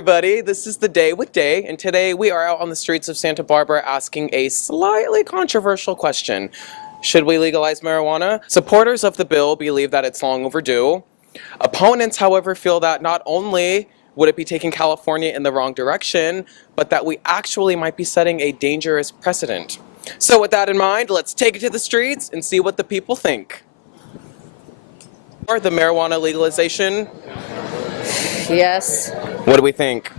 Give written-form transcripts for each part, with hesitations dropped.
everybody, this is the Day with Day, and today we are out on the streets of Santa Barbara asking a slightly controversial question. Should we legalize marijuana? Supporters of the bill believe that it's long overdue. Opponents, however, feel that not only would it be taking California in the wrong direction, but that we actually might be setting a dangerous precedent. So with that in mind, let's take it to the streets and see what the people think. Or the marijuana legalization. Yes. What do we think?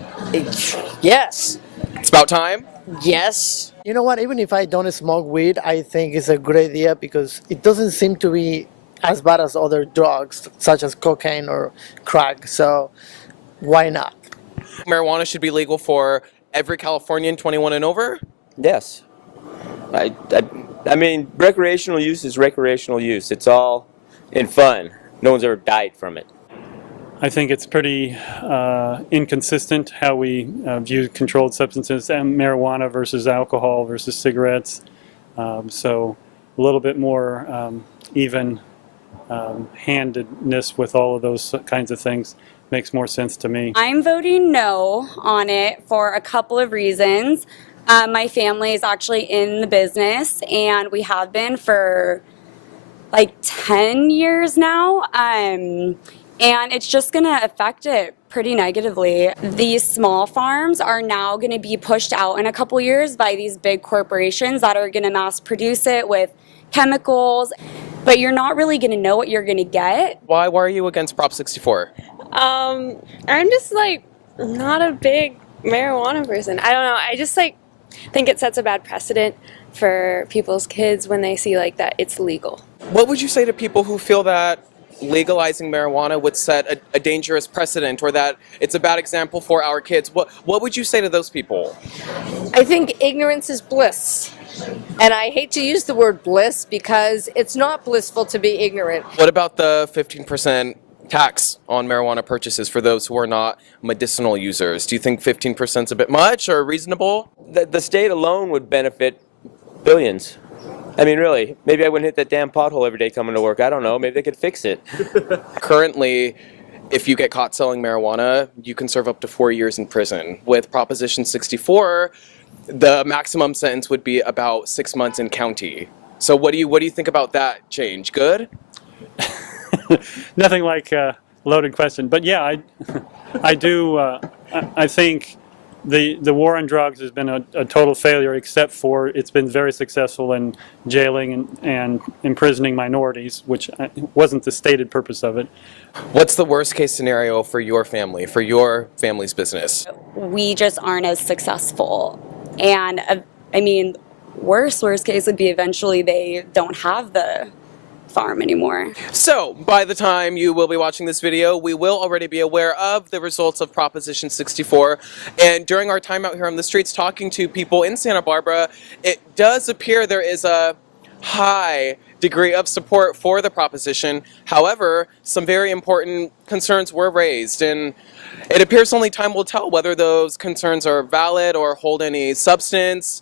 Yes. It's about time? Yes. You know what? Even if I don't smoke weed, I think it's a good idea because it doesn't seem to be as bad as other drugs, such as cocaine or crack. So why not? Marijuana should be legal for every Californian 21 and over? Yes. I mean, recreational use is recreational use. It's all in fun. No one's ever died from it. I think it's pretty inconsistent how we view controlled substances and marijuana versus alcohol versus cigarettes. So a little bit more even-handedness with all of those kinds of things makes more sense to me. I'm voting no on it for a couple of reasons. My family is actually in the business, and we have been for like 10 years now. And it's just going to affect it pretty negatively. These small farms are now going to be pushed out in a couple years by these big corporations that are going to mass produce it with chemicals, but you're not really going to know what you're going to get. Why are you against Prop 64? I'm just like not a big marijuana person. I don't know. I just like think it sets a bad precedent for people's kids when they see like that it's legal. What would you say to people who feel that legalizing marijuana would set a dangerous precedent, or that it's a bad example for our kids? What would you say to those people? I think ignorance is bliss. And I hate to use the word bliss because it's not blissful to be ignorant. What about the 15% tax on marijuana purchases for those who are not medicinal users? Do you think 15% is a bit much or reasonable? The state alone would benefit billions. I mean, really, maybe I wouldn't hit that damn pothole every day coming to work. I don't know. Maybe they could fix it. Currently, if you get caught selling marijuana, you can serve up to 4 years in prison. With Proposition 64, the maximum sentence would be about 6 months in county. So what do you think about that change? Good? Nothing like a loaded question, but yeah, I do. I think the war on drugs has been a total failure, except for it's been very successful in jailing and imprisoning minorities, which wasn't the stated purpose of it. What's the worst case scenario for your family, for your family's business? We just aren't as successful. And I mean, worst case would be eventually they don't have the farm anymore. So, by the time you will be watching this video, we will already be aware of the results of Proposition 64. And during our time out here on the streets talking to people in Santa Barbara, it does appear there is a high degree of support for the proposition. However, some very important concerns were raised, and it appears only time will tell whether those concerns are valid or hold any substance.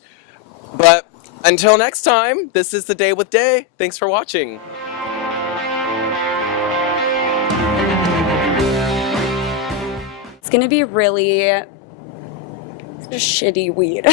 But until next time, this is the Day with Day. Thanks for watching. It's going to be really shitty weed.